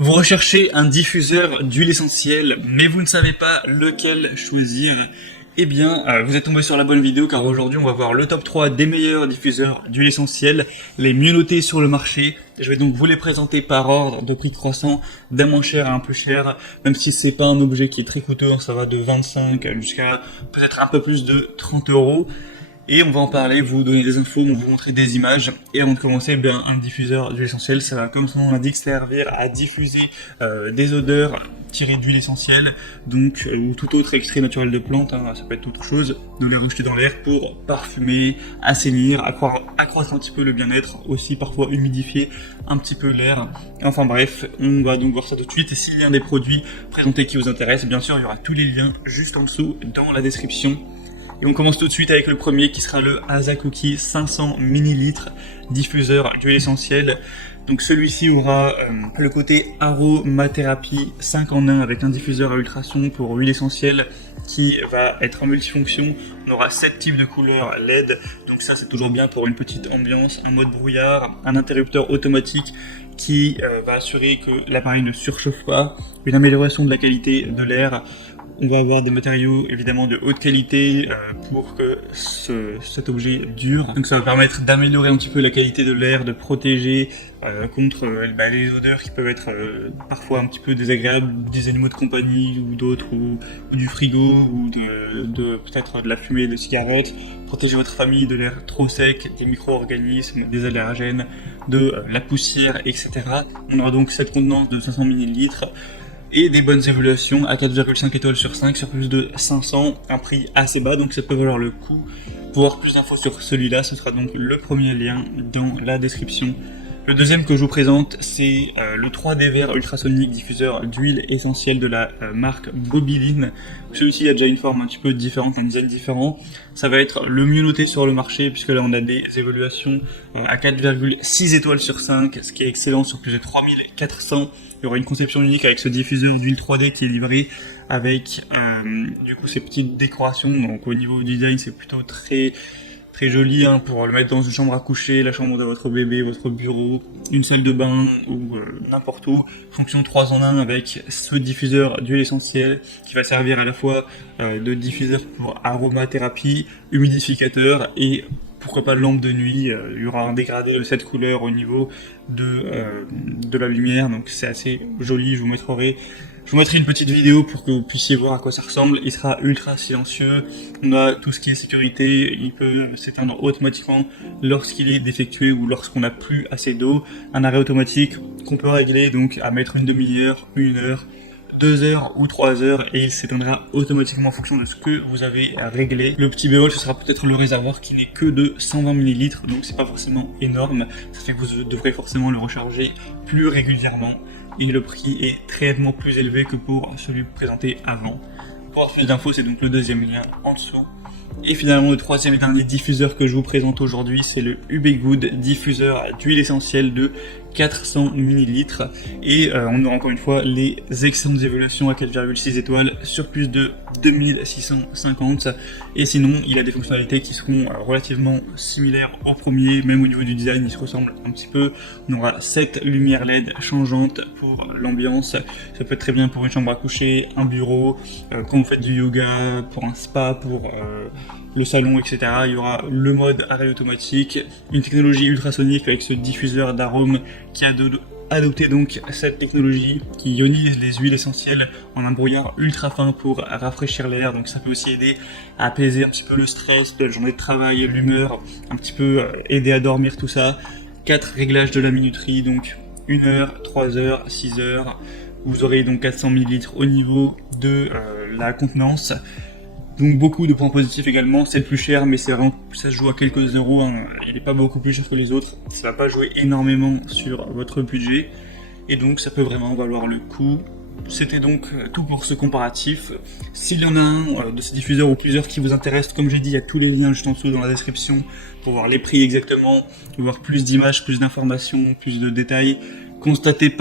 Vous recherchez un diffuseur d'huile essentielle, mais vous ne savez pas lequel choisir. Eh bien, vous êtes tombé sur la bonne vidéo car aujourd'hui on va voir le top 3 des meilleurs diffuseurs d'huile essentielle, les mieux notés sur le marché. Je vais donc vous les présenter par ordre de prix croissant, d'un moins cher à un plus cher, même si c'est pas un objet qui est très coûteux, ça va de 25 jusqu'à peut-être un peu plus de 30 euros. Et on va en parler, vous donner des infos, on va vous montrer des images. Et avant de commencer, bien un diffuseur d'huile essentielle, ça va, comme son nom l'indique, servir à diffuser des odeurs tirées d'huile essentielle, donc tout autre extrait naturel de plante, ça peut être autre chose, de les rejeter dans l'air pour parfumer, assainir, accroître un petit peu le bien-être, aussi parfois humidifier un petit peu l'air. Enfin bref, on va donc voir ça tout de suite. Et s'il y a des produits présentés qui vous intéressent, bien sûr, il y aura tous les liens juste en dessous dans la description. Et on commence tout de suite avec le premier qui sera le Asakuki 500 ml diffuseur d'huile essentielle. Donc celui-ci aura le côté aromathérapie 5 en 1 avec un diffuseur à ultrasons pour huile essentielle qui va être en multifonction. On aura 7 types de couleurs LED, donc ça c'est toujours bien pour une petite ambiance, un mode brouillard, un interrupteur automatique qui va assurer que l'appareil ne surchauffe pas, une amélioration de la qualité de l'air. On va avoir des matériaux évidemment de haute qualité pour que cet objet dure. Donc ça va permettre d'améliorer un petit peu la qualité de l'air, de protéger contre les odeurs qui peuvent être parfois un petit peu désagréables, des animaux de compagnie ou d'autres, ou du frigo, ou peut-être de la fumée de cigarettes. Protéger votre famille de l'air trop sec, des micro-organismes, des allergènes, de la poussière, etc. On aura donc cette contenance de 500 ml. Et des bonnes évaluations à 4,5 étoiles sur 5 sur plus de 500, un prix assez bas, donc ça peut valoir le coup. Pour voir plus d'infos sur celui-là, ce sera donc le premier lien dans la description. Le deuxième que je vous présente, c'est le 3D Vert ultrasonique diffuseur d'huile essentielle de la marque Bobiline. Celui-ci a déjà une forme un petit peu différente, un design différent. Ça va être le mieux noté sur le marché, puisque là on a des évaluations à 4,6 étoiles sur 5, ce qui est excellent sur plus de 3400. Il y aura une conception unique avec ce diffuseur d'huile 3D qui est livré avec du coup ces petites décorations. Donc au niveau du design, c'est plutôt très joli pour le mettre dans une chambre à coucher, la chambre de votre bébé, votre bureau, une salle de bain ou n'importe où. Fonction 3 en 1 avec ce diffuseur d'huile essentielle qui va servir à la fois de diffuseur pour aromathérapie, humidificateur et pourquoi pas lampe de nuit. Il y aura un dégradé de cette couleur au niveau de la lumière, donc c'est assez joli. Je vous mettrai une petite vidéo pour que vous puissiez voir à quoi ça ressemble. Il sera ultra silencieux, on a tout ce qui est sécurité, il peut s'éteindre automatiquement lorsqu'il est défectueux ou lorsqu'on n'a plus assez d'eau. Un arrêt automatique qu'on peut régler donc à mettre une demi-heure, 1 heure, 2 heures ou 3 heures, et il s'éteindra automatiquement en fonction de ce que vous avez réglé. Le petit bémol, ce sera peut-être le réservoir qui n'est que de 120 ml, donc c'est pas forcément énorme. Ça fait que vous devrez forcément le recharger plus régulièrement, et le prix est très nettement plus élevé que pour celui présenté avant. Pour avoir plus d'infos, c'est donc le deuxième lien en dessous. Et finalement, le troisième et dernier diffuseur que je vous présente aujourd'hui, c'est le Ubegood diffuseur d'huile essentielle de 400 ml. Et on aura encore une fois les excellentes évaluations à 4,6 étoiles sur plus de 2650. Et sinon, il a des fonctionnalités qui seront relativement similaires au premier, même au niveau du design, il se ressemble un petit peu. On aura 7 lumières LED changeantes pour l'ambiance. Ça peut être très bien pour une chambre à coucher, un bureau, quand vous faites du yoga, pour un spa, pour le salon, etc. Il y aura le mode arrêt automatique, une technologie ultrasonique avec ce diffuseur d'arômes qui a adopté donc cette technologie qui ionise les huiles essentielles en un brouillard ultra fin pour rafraîchir l'air. Donc ça peut aussi aider à apaiser un petit peu le stress de la journée de travail, l'humeur, un petit peu aider à dormir, tout ça. 4 réglages de la minuterie, donc 1 heure, 3 heures, 6 heures. Vous aurez donc 400 ml au niveau de la contenance. Donc beaucoup de points positifs également, c'est le plus cher, mais c'est vraiment, ça se joue à quelques euros, il n'est pas beaucoup plus cher que les autres, ça va pas jouer énormément sur votre budget, et donc ça peut vraiment valoir le coup. C'était donc tout pour ce comparatif. S'il y en a un de ces diffuseurs ou plusieurs qui vous intéressent, comme j'ai dit, il y a tous les liens juste en dessous dans la description pour voir les prix exactement, voir plus d'images, plus d'informations, plus de détails. Constatez pas